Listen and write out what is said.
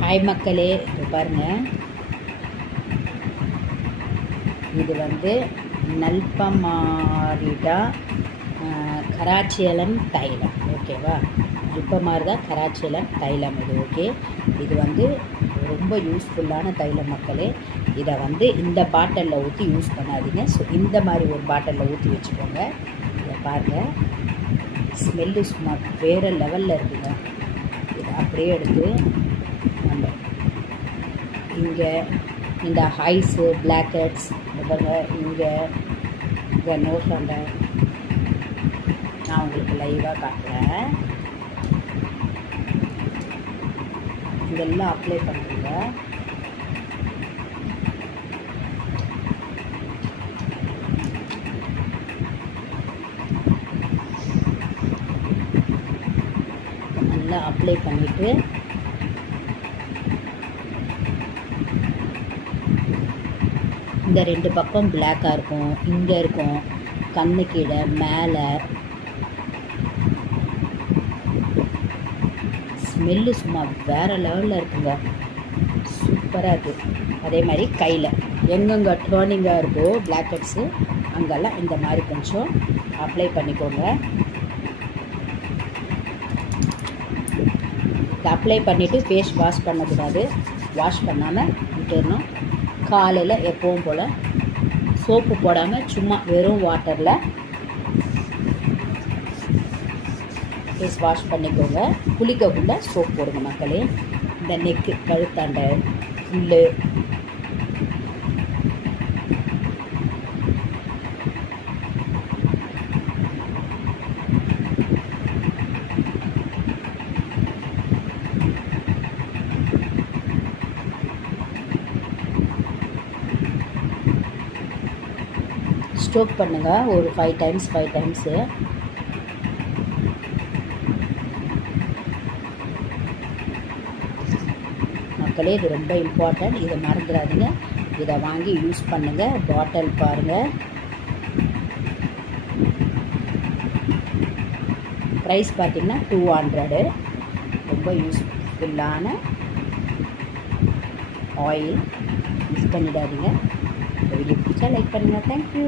Hi மக்களே, இது பாருங்கள். இது வந்து நல்பமாரிடா கராச்சியலம் தைலம். ஓகேவா? நல்பமாரிடா கராச்சியலம் தைலம். இது ஓகே. இது வந்து ரொம்ப யூஸ்ஃபுல்லான தைலம் மக்களே. இதை வந்து இந்த பாட்டிலில் ஊற்றி யூஸ் பண்ணாதீங்க. ஸோ இந்த மாதிரி ஒரு பாட்டிலில் ஊற்றி வச்சுக்கோங்க. இதை பாருங்கள், ஸ்மெல்லு சும்மா வேறு லெவலில் இருக்குங்க. இதை அப்படியே எடுத்து நம்ம இங்கே இந்த ஹைஸு பிளாக் ஹெட்ஸ் இங்கே இங்கே நோஸாண்ட நான் உங்களுக்கு லைவாக காட்டுறேன். இதெல்லாம் அப்ளை பண்ணுறீங்க. நல்லா அப்ளை பண்ணிவிட்டு இந்த ரெண்டு பக்கம் பிளாக்காக இருக்கும், இங்கே இருக்கும், கண்ணு கீழே மேலே. ஸ்மெல்லு சும்மா வேறு லெவலில் இருக்குங்க. சூப்பராக இருக்குது. அதே மாதிரி கையில் எங்கெங்கே டேர்னிங்காக இருக்கோ பிளாக் ஹெட்ஸு அங்கெல்லாம் இந்த மாதிரி கொஞ்சம் அப்ளை பண்ணிக்கோங்க. அப்ளை பண்ணிவிட்டு ஃபேஸ் வாஷ் பண்ணக்கூடாது. வாஷ் பண்ணாமல் விட்டுடணும். காலையில் எப்பவும் போல் சோப்பு போடாமல் சும்மா வெறும் வாட்டரில் ஃபேஸ் வாஷ் பண்ணிக்கோங்க. குளிக்கக்குள்ள சோப் போடுங்க மக்களே. இந்த நெக்கு கழுத்தாண்ட ஃபுல்லு ஸ்ட்ரோக் பண்ணுங்கள் ஒரு 5 டைம்ஸு. மக்களே, இது ரொம்ப இம்பார்ட்டன்ட். இதை மறந்துடாதீங்க. இதை வாங்கி யூஸ் பண்ணுங்கள். பாட்டில் பாருங்கள். ப்ரைஸ் பார்த்திங்கன்னா 200. ரொம்ப யூஸ்ஃபுல்லான ஆயில். மிஸ் பண்ணிடாதீங்க. வீடியோ பிடிச்சா லைக் பண்ணுங்கள். தேங்க்யூ.